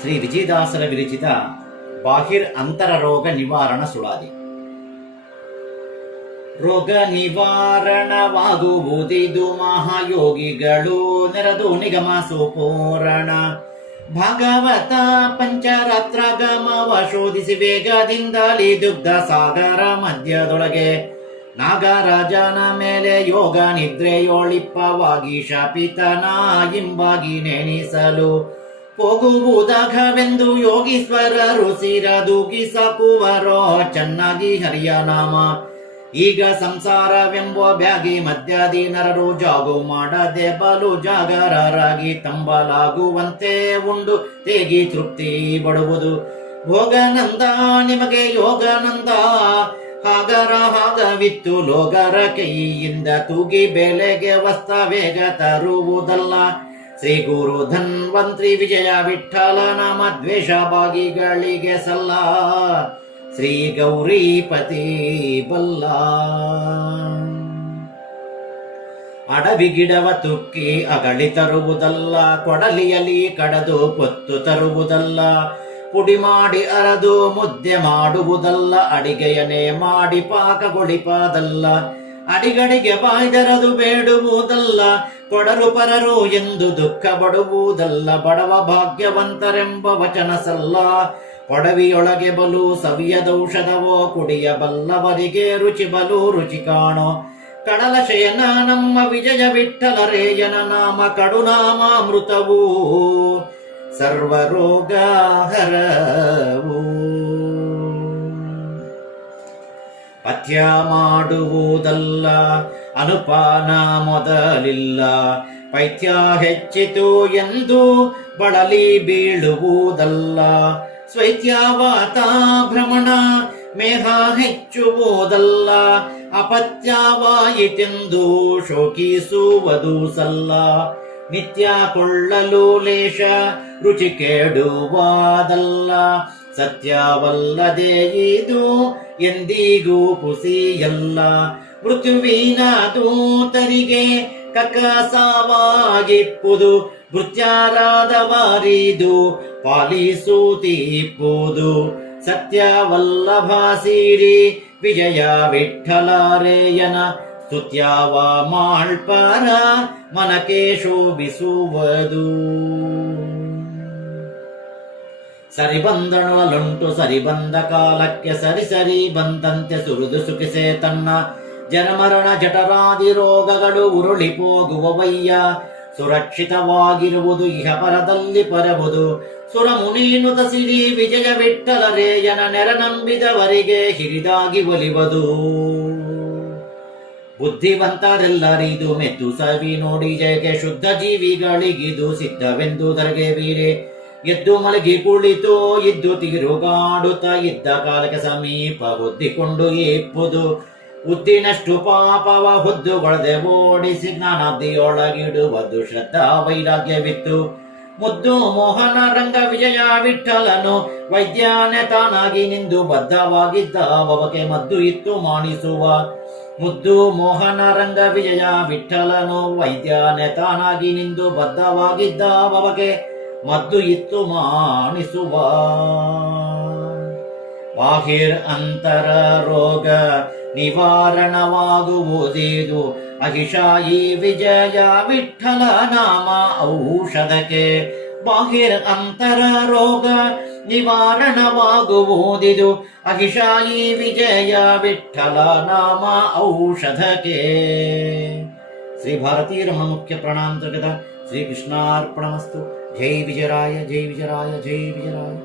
ಶ್ರೀ ವಿಜಯದಾಸರ ವಿರಚಿತ ಬಾಹಿರ್ ಅಂತರ ರೋಗ ನಿವಾರಣ ಸುಳಾದಿ. ರೋಗ ನಿವಾರಣವಾಗುವುದಿದು ಮಹಾಯೋಗಿಗಳು ನೆರೆದು ನಿಗಮ ಸುಪೂರಣ. ಭಾಗವತ ಪಂಚರಾತ್ರಗಮವ ಶೋಧಿಸಿ ವೇಗದಿಂದಲೇ ದುಗ್ಧ ಸಾಗರ ಮಧ್ಯದೊಳಗೆ ನಾಗರಾಜನ ಮೇಲೆ ಯೋಗ ನಿದ್ರೆಯೊಳಿಪ್ಪವಾಗಿ ಶಾಪಿತನ ಇಂಬಾಗಿ ನೆನೆಸಲು ಹೋಗುವುದಾಗವೆಂದು ಯೋಗೀಶ್ವರರು ಸಿರದೂಗಿ ಸಾಕುವರೋ ಚೆನ್ನಾಗಿ ಹರಿಯ ನಾಮ. ಈಗ ಸಂಸಾರವೆಂಬ ಬ್ಯಾಗಿ ಮದ್ಯಾದಿ ನರರು ಜಾಗು ಮಾಡದೆ ಬಲು ಜಾಗರರಾಗಿ ತಂಬಲಾಗುವಂತೆ ಉಂಡು ತೇಗಿ ತೃಪ್ತಿ ಪಡುವುದು. ಭೋಗನಂದ ನಿಮಗೆ ಯೋಗಾನಂದ ಹಾಗರ ಹಾಗವಿತ್ತು ಲೋಗರ ಕೈಯಿಂದ ತೂಗಿ ಬೆಲೆಗೆ ವಸ್ತ ವೇಗ ತರುವುದಲ್ಲ. ಶ್ರೀ ಗುರು ಧನ್ವಂತ್ರಿ ವಿಜಯ ವಿಠಲ ನಾಮ ದ್ವೇಷ ಭಾಗಿಗಳಿಗೆ ಸಲ್ಲ. ಶ್ರೀ ಗೌರೀಪತಿ ಬಲ್ಲ. ಅಡವಿ ಗಿಡವ ತುಕ್ಕಿ ಅಗಳಿ ತರುವುದಲ್ಲ, ಕೊಡಲಿಯಲ್ಲಿ ಕಡದು ಪೊತ್ತು ತರುವುದಲ್ಲ, ಪುಡಿ ಮಾಡಿ ಅರದು ಮುದ್ದೆ ಮಾಡುವುದಲ್ಲ, ಅಡಿಗೆಯನೇ ಮಾಡಿ ಪಾಕಗೊಳಿಪದಲ್ಲ, ಅಡಿಗಡಿಗೆ ಬಾಯ್ದರದು ಬೇಡುವುದಲ್ಲ, ಕೊಡರು ಪರರು ಎಂದು ದುಃಖ ಪಡುವುದಲ್ಲ, ಬಡವ ಭಾಗ್ಯವಂತರೆಂಬ ವಚನ ಸಲ್ಲ. ಕೊಡವಿಯೊಳಗೆ ಬಲು ಸವಿಯದೌಷಧವೋ ಕುಡಿಯಬಲ್ಲವರಿಗೆ ರುಚಿ ಬಲು ರುಚಿ ಕಾಣೋ. ಕಡಲ ಶಯನ ನಮ್ಮ ವಿಜಯ ವಿಠಲರೇಯನ ನಾಮ ಕಡುನಾಮಾಮೃತವೂ ಸರ್ವರೋಗ ಹರವು. ಪಥ್ಯ ಮಾಡುವುದಲ್ಲ, ಅನುಪಾನ ಮೊದಲಿಲ್ಲ, ಪೈತ್ಯ ಹೆಚ್ಚಿತು ಎಂದು ಬಳಲಿ ಬೀಳುವುದಲ್ಲ, ಸ್ವೈತ್ಯವಾತ ಭ್ರಮಣ ಮೇಹ ಹೆಚ್ಚುವುದಲ್ಲ, ಅಪತ್ಯವಾಯಿತೆಂದು ಶೋಕಿಸುವುದು ಸಲ್ಲ. ನಿತ್ಯ ಕೊಳ್ಳಲು ಲೇಷ ರುಚಿ ಕೆಡುವುದಲ್ಲ, ಸತ್ಯವಲ್ಲದೆ ಇದು ಎಂದಿಗೂ ಪುಸಿಯಲ್ಲ. ಮೃತ್ಯುವಿನ ದೂತರಿಗೆ ಕಕಸವಾಗಿಪ್ಪುದು, ಮೃತ್ಯಾರಾದವರಿದು ಪಾಲಿಸುತ್ತಿಪ್ಪುದು. ಸತ್ಯವಲ್ಲಭ ಸಿರಿ ವಿಜಯ ವಿಠಲರೇಯನ ಸ್ತುತ್ಯವ ಮಾಳ್ಪರ ಮನಕೆ ಶೋಭಿಸುವುದು. ಸರಿಬಂದಣುವಲುಂಟು ಸರಿಬಂದ ಕಾಲಕ್ಕೆ ಸರಿ ಸರಿ ಬಂದಂತೆ ಸುರಿದು ಸುಖಿಸೆ ತನ್ನ. ಜನಮರಣ ಜಠರಾದಿ ರೋಗಗಳು ಉರುಳಿ ಹೋಗುವವಯ್ಯ, ಸುರಕ್ಷಿತವಾಗಿರುವುದು ಇಹ ಪರದಲ್ಲಿ ಪರವುದು. ಸುರಮುನೀನುತ ಸಿರಿ ವಿಜಯ ವಿಠಲರೇಯನ ನೆರ ನಂಬಿದವರಿಗೆ ಹಿರಿದಾಗಿ ಒಲಿವದು. ಬುದ್ಧಿವಂತರೆಲ್ಲರಿದು ಮೆತ್ತು ಸವಿ ನೋಡಿ ಜಯಕ್ಕೆ ಶುದ್ಧ ಜೀವಿಗಳಿಗಿದು ಸಿದ್ಧವೆಂದುದರಿಗೆ ಬೀರೆ. ಎದ್ದು ಮಲಗಿ ಕುಳಿತು ಇದ್ದು ತಿರುಗಾಡುತ್ತ ಇದ್ದ ಕಾಲಕ್ಕೆ ಸಮೀಪ ಹೊದ್ದಿಕೊಂಡು ಇಪ್ಪುದು. ಉದ್ದಿನಷ್ಟು ಪಾಪವ ಹೊದ್ದುಗೊಳದೆ ಓಡಿಸಿ ಜ್ಞಾನಾಬ್ದಿಯೊಳಗಿಡುವುದು ಶ್ರದ್ಧಾ ವೈರಾಗ್ಯವಿತ್ತು. ಮುದ್ದು ಮೋಹನ ರಂಗ ವಿಜಯ ವಿಠಲನು ವೈದ್ಯಾನೆ ತಾನಾಗಿ ನಿಂದು ಬದ್ಧವಾಗಿದ್ದ ಭವಕ್ಕೆ ಮದ್ದು ಇತ್ತು ಮಾಣಿಸುವ. ಮುದ್ದು ಮೋಹನ ರಂಗ ವಿಜಯ ವಿಠಲನು ವೈದ್ಯಾನೆ ತಾನಾಗಿ ನಿಂದು ಬದ್ಧವಾಗಿದ್ದ ಭವಕ್ಕೆ ಮದ್ದು ಇತ್ತು ಮಾಣಿಸುವ. ಬಾಹಿರ್ ಅಂತರ ರೋಗ ನಿವಾರಣವಾಗುವುದಿದು ಅಹಿಷಾಯಿ ವಿಜಯ ವಿಠಲ ನಾಮ ಔಷಧಕ್ಕೆ. ಬಾಹಿರ್ ಅಂತರ ರೋಗ ನಿವಾರಣವಾಗುವುದಿದು ಅಹಿಷಾಯಿ ವಿಜಯ ವಿಠಲ ನಾಮ ಔಷಧಕ್ಕೆ. ಶ್ರೀ ಭಾರತೀ ರಮಣ ಮುಖ್ಯ ಪ್ರಾಣಾಂತರ್ಗತ ಶ್ರೀ ಕೃಷ್ಣಾರ್ಪಣಮಸ್ತು. ಜೈ ವಿಜಯರಾಯ, ಜೈ ವಿಜಯರಾಯ, ಜೈ ವಿಜಯರಾಯ.